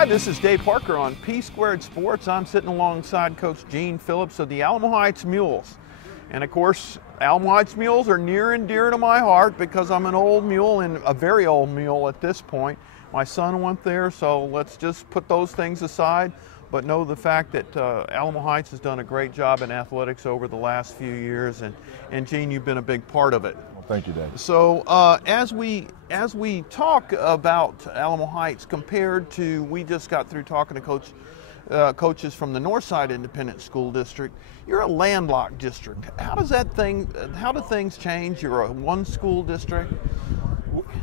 Hi, this is Dave Parker on PSquared Sports. I'm sitting alongside Coach Gene Phillips of the Alamo Heights Mules. And of course, Alamo Heights Mules are near and dear to my heart because I'm an old mule and a very old mule at this point. My son went there, so let's just put those things aside, but know the fact that Alamo Heights has done a great job in athletics over the last few years, and Gene, you've been a big part of it. Well, thank you, Dave. So as we talk about Alamo Heights compared to, we just got through talking to coaches from the Northside Independent School District. You're a landlocked district. How do things change? You're a one school district.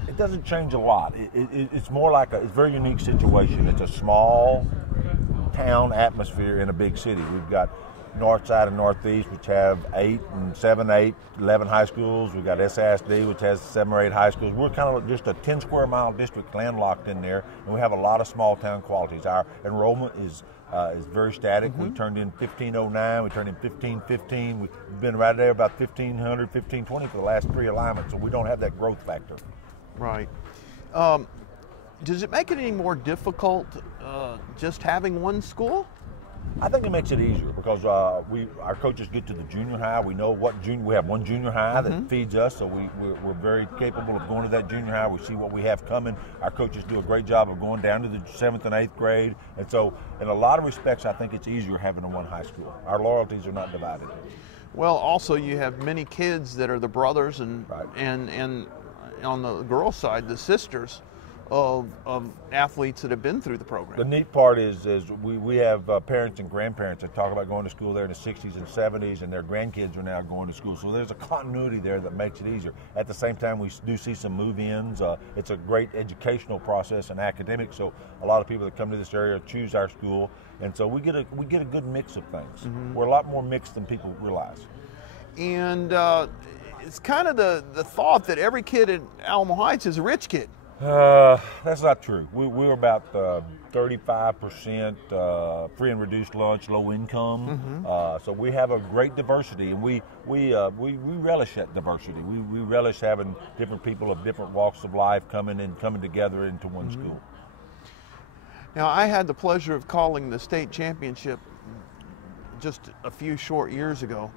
It doesn't change a lot. It's more like it's a very unique situation. It's a small town atmosphere in a big city. We've got North Side and Northeast, which have 11 high schools. We've got SISD, which has 7 or 8 high schools. We're kind of just a 10 square mile district landlocked in there, and we have a lot of small town qualities. Our enrollment is very static. We turned in 1509, we turned in 1515. We've been right there about 1500, 1520 for the last 3 alignments, so we don't have that growth factor. Right. Does it make it any more difficult just having one school? I think it makes it easier because our coaches get to the junior high. We know we have one junior high that feeds us, so we're very capable of going to that junior high. We see what we have coming. Our coaches do a great job of going down to the 7th and 8th grade, and so in a lot of respects, I think it's easier having a one high school. Our loyalties are not divided. Well, also you have many kids that are the brothers and on the girls' side, the sisters of athletes that have been through the program. The neat part is we have parents and grandparents that talk about going to school there in the 60s and 70s, and their grandkids are now going to school. So there's a continuity there that makes it easier. At the same time, we do see some move-ins. It's a great educational process and academic, so a lot of people that come to this area choose our school, and so we get a good mix of things. We're a lot more mixed than people realize. And it's kind of the thought that every kid in Alamo Heights is a rich kid. That's not true. We're about 35% free and reduced lunch, low income. So we have a great diversity, and we relish that diversity. We relish having different people of different walks of life coming together into one school. Now, I had the pleasure of calling the state championship just a few short years ago.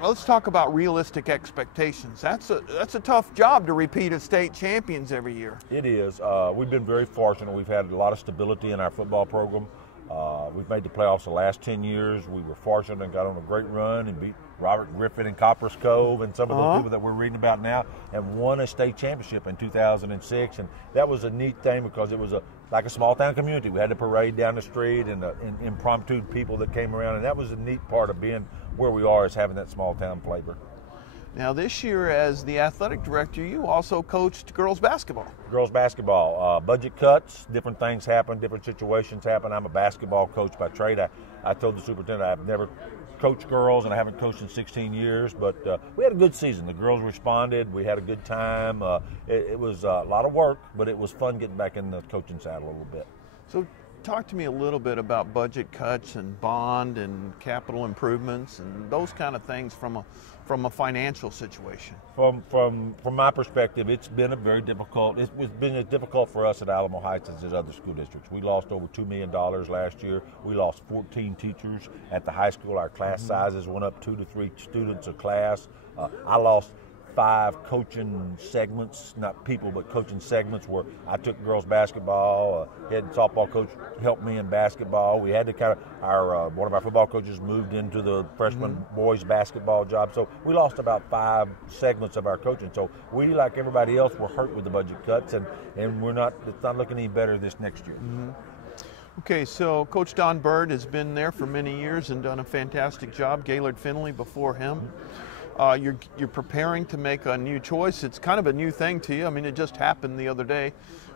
Let's talk about realistic expectations. That's a tough job to repeat as state champions every year. It is. We've been very fortunate. We've had a lot of stability in our football program. We've made the playoffs the last 10 years. We were fortunate and got on a great run and beat Robert Griffin and Coppers Cove and some of those people that we're reading about now, and won a state championship in 2006. And that was a neat thing because it was like a small town community. We had a parade down the street and impromptu people that came around, and that was a neat part of being where we are, is having that small town flavor. Now this year, as the athletic director, you also coached girls basketball. Girls basketball, budget cuts, different things happen, different situations happen. I'm a basketball coach by trade. I told the superintendent I've never coached girls, and I haven't coached in 16 years, but we had a good season. The girls responded. We had a good time. It was a lot of work, but it was fun getting back in the coaching saddle a little bit. So talk to me a little bit about budget cuts and bond and capital improvements and those kind of things from a financial situation. From my perspective, it's been it's been as difficult for us at Alamo Heights as at other school districts. We lost over $2 million last year. We lost 14 teachers at the high school. Our class sizes went up 2 to 3 students a class. I lost 5 coaching segments, not people, but coaching segments, where I took girls basketball. Head softball coach helped me in basketball. We had to one of our football coaches moved into the freshman boys basketball job. So we lost about 5 segments of our coaching. So we, like everybody else, were hurt with the budget cuts, and it's not looking any better this next year. Okay, so Coach Don Bird has been there for many years and done a fantastic job. Gaylord Finley before him. You're preparing to make a new choice. It's kind of a new thing to you. I mean, it just happened the other day.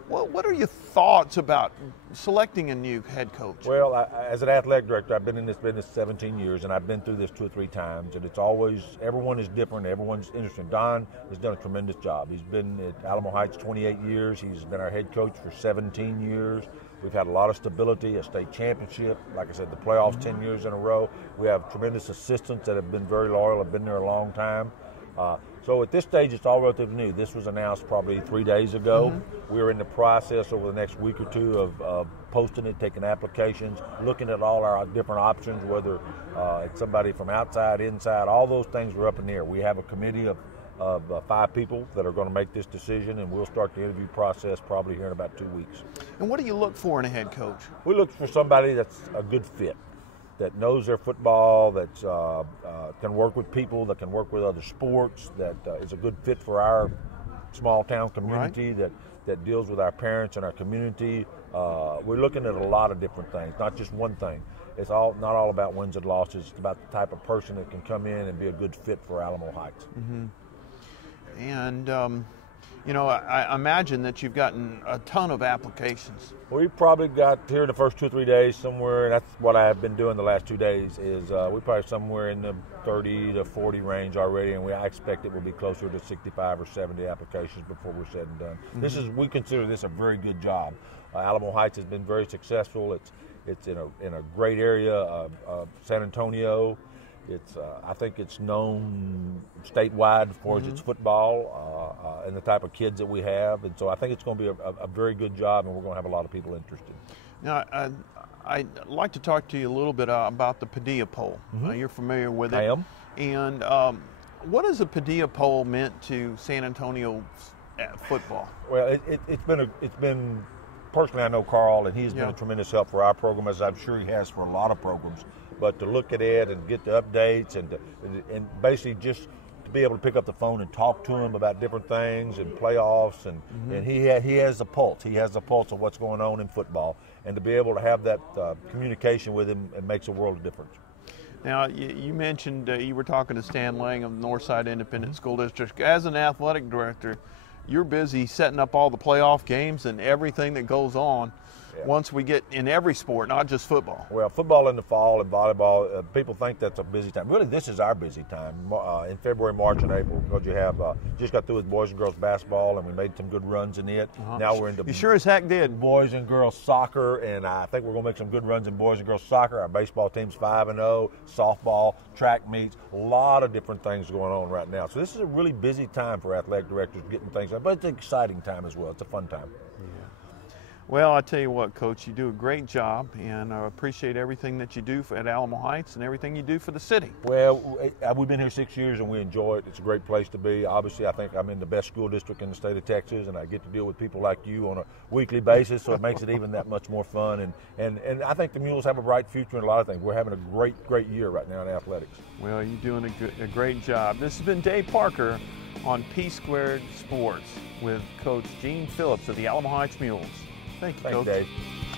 What are your thoughts about selecting a new head coach? Well, as an athletic director, I've been in this business 17 years, and I've been through this 2 or 3 times, and it's always, everyone is different, everyone's interesting. Don has done a tremendous job. He's been at Alamo Heights 28 years. He's been our head coach for 17 years. We've had a lot of stability, a state championship, like I said, the playoffs 10 years in a row. We have tremendous assistants that have been very loyal, have been there a long time. So at this stage, it's all relatively new. This was announced probably 3 days ago. We're in the process over the next week or two of posting it, taking applications, looking at all our different options, whether it's somebody from outside, inside, all those things are up in the air. We have a committee of 5 people that are going to make this decision, and we'll start the interview process probably here in about 2 weeks. And what do you look for in a head coach? We look for somebody that's a good fit, that knows their football, that can work with people, that can work with other sports, that is a good fit for our small town community, right, that deals with our parents and our community. We're looking at a lot of different things, not just one thing. It's not all about wins and losses. It's about the type of person that can come in and be a good fit for Alamo Heights. And you know, I imagine that you've gotten a ton of applications. We've probably got here the first 2 or 3 days somewhere, and that's what I have been doing the last 2 days, is we're probably somewhere in the 30 to 40 range already, and I expect it will be closer to 65 or 70 applications before we're said and done. We consider this a very good job. Alamo Heights has been very successful. It's in a great area of San Antonio. I think it's known statewide for its football and the type of kids that we have, and so I think it's going to be a very good job, and we're going to have a lot of people interested. Now, I'd like to talk to you a little bit about the Padilla poll. You're familiar with it. I am. And what has the Padilla poll meant to San Antonio football? Well, it's been personally, I know Carl, and he's been a tremendous help for our program, as I'm sure he has for a lot of programs. But to look at it and get the updates and basically just to be able to pick up the phone and talk to him about different things and playoffs, and he has the pulse. He has the pulse of what's going on in football, and to be able to have that communication with him, it makes a world of difference. Now, you mentioned you were talking to Stan Lang of Northside Independent School District. As an athletic director, you're busy setting up all the playoff games and everything that goes on. Once we get in every sport, not just football. Well, football in the fall and volleyball, people think that's a busy time. Really, this is our busy time in February, March, and April, because you have just got through with boys and girls basketball, and we made some good runs in it. Now we're into you sure as heck did. Boys and girls soccer, and I think we're going to make some good runs in boys and girls soccer. Our baseball team's 5-0, softball, track meets, a lot of different things going on right now. So this is a really busy time for athletic directors getting things done, but it's an exciting time as well. It's a fun time. Well, I tell you what, Coach, you do a great job, and I appreciate everything that you do at Alamo Heights and everything you do for the city. Well, we've been here 6 years, and we enjoy it. It's a great place to be. Obviously, I think I'm in the best school district in the state of Texas, and I get to deal with people like you on a weekly basis, so it makes it even that much more fun. And I think the Mules have a bright future in a lot of things. We're having a great year right now in athletics. Well, you're doing a great job. This has been Dave Parker on PSquared Sports with Coach Gene Phillips of the Alamo Heights Mules. Thank you, Coach. Thanks, Dave.